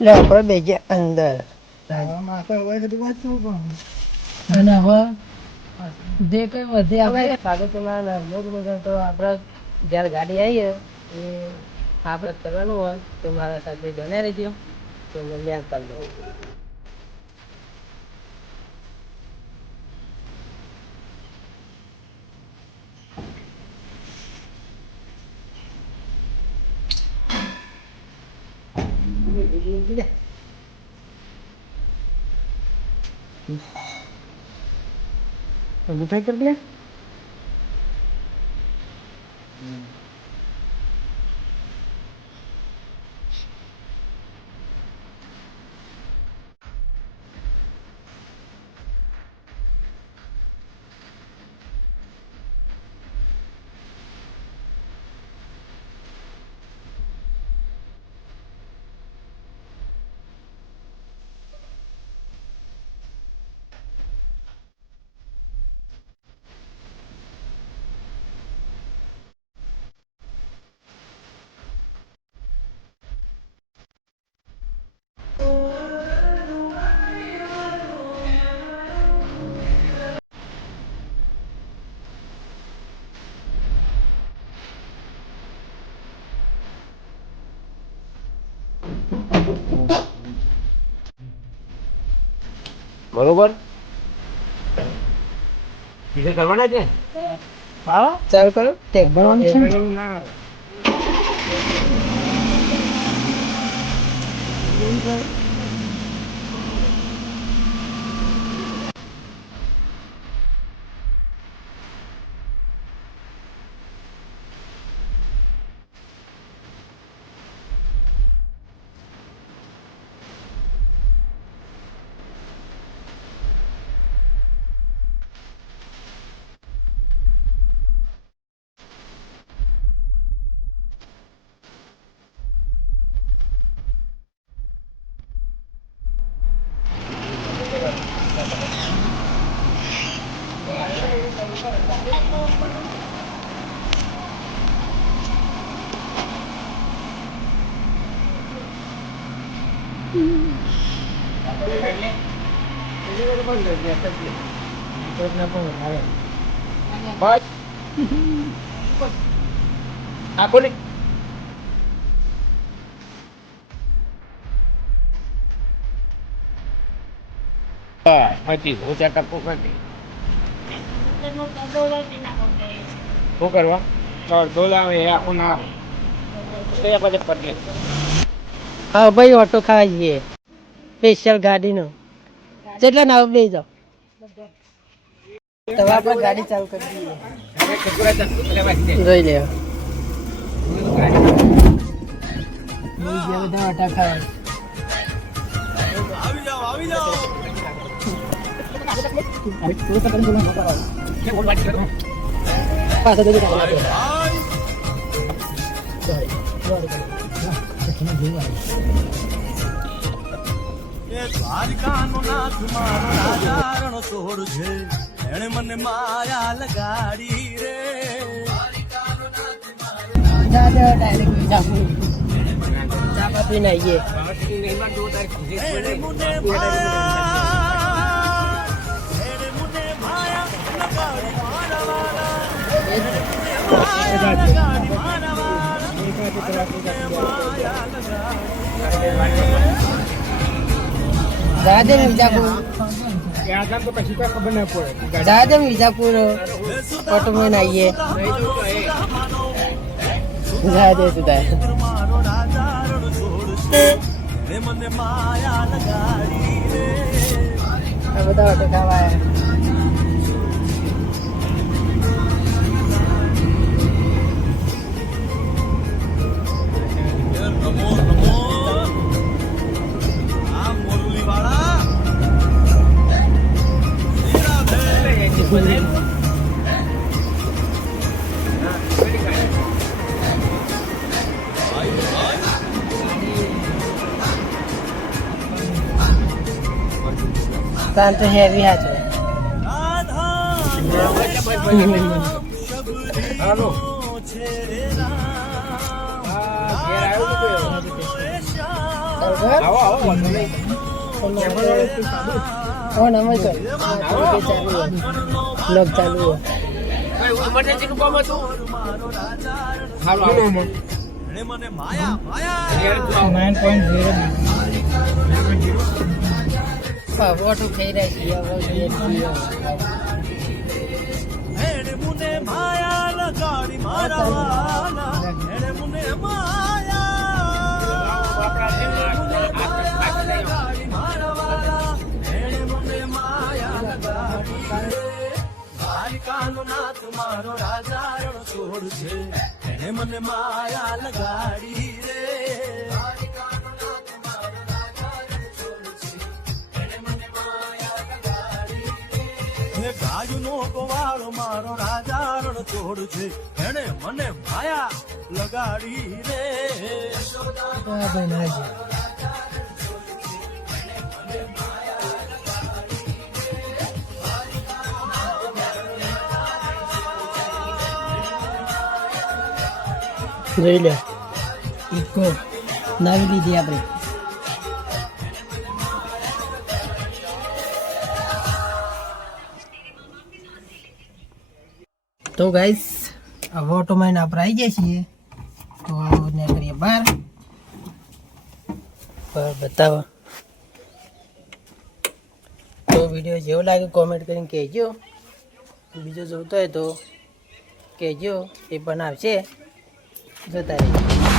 લે આપણે બે ગયા અંદર અને હવે જે કઈ વધે આપણે સ્વાગતમાં તો આપણે જ્યારે ગાડી આવીએ એ આપણે કરવાનું હોય તો મારા સાથે બન્યા રહેજો તો મેં કરી દઉં. મીઠાઈ કરી દે. બરોબર બીજે કરવાના છે. હા ચાલુ કરો. ટેક ભરવાનું છે ના બોલી શું કરવા હા ભાઈ ઓટો ખાવા જઈએ સ્પેશિયલ ગાડીનો જેટલા ના બે જાઓ તો આપણે ગાડી ચાલુ કરી દઈએ. જોઈ લે બધા ઓટા ખાવા પાછા તો દ્વારકાનો નાથ મારો રાજારણ સોડ છે એણે મને માયા લગાડી રે. ચા પીને આવીએ. એણે મને માયા લગાડી દાદા વિજાપુર દાદા વિજાપુર ઓટો में आइए દાદા સુધા મારો રાજારણ સોડ છે મને માયા લગાડી રે. આ બધા ઓટો ખાવા કાન તો હેવી હાથ હાલો છે રામ ઘેર આવ્યો તો બરાબર? આવો આવો વાંધો નહીં. ફોન અમે તો બ્લોગ ચાલુ હોય. કઈ ઇમરજન્સીનું કામ હતું? હાલો આવો. એણે મને માયા માયા ઘેર તો આવો. 9.0 વોટ થઈ રહ્યા છીએ એણે મને માયા લગાડી મારા વાલા એણે મને માયા લગાડી મારા વાલા એણે મને માયા લગાડી દ્વારિકાનો નાથ મારો રાજા રણ છોડ છે એણે મને માયા લગાડી રે હે ગાયનો ગોવાળો મારો રાજા રણ છોડ છે એણે મને માયા લગાડી રે જોઈ લે ઇકો નવી લીધી આપણે. તો ગાઈસ આ ઓટોમાં આપણે આવી ગયા છીએ તો ને કરીએ બહાર બતાવો. તો વિડીયો જેવો લાગે કોમેન્ટ કરીને કહેજો. બીજો જોતો હોય તો કહેજો, એ બનાવશે જોતા રહીએ.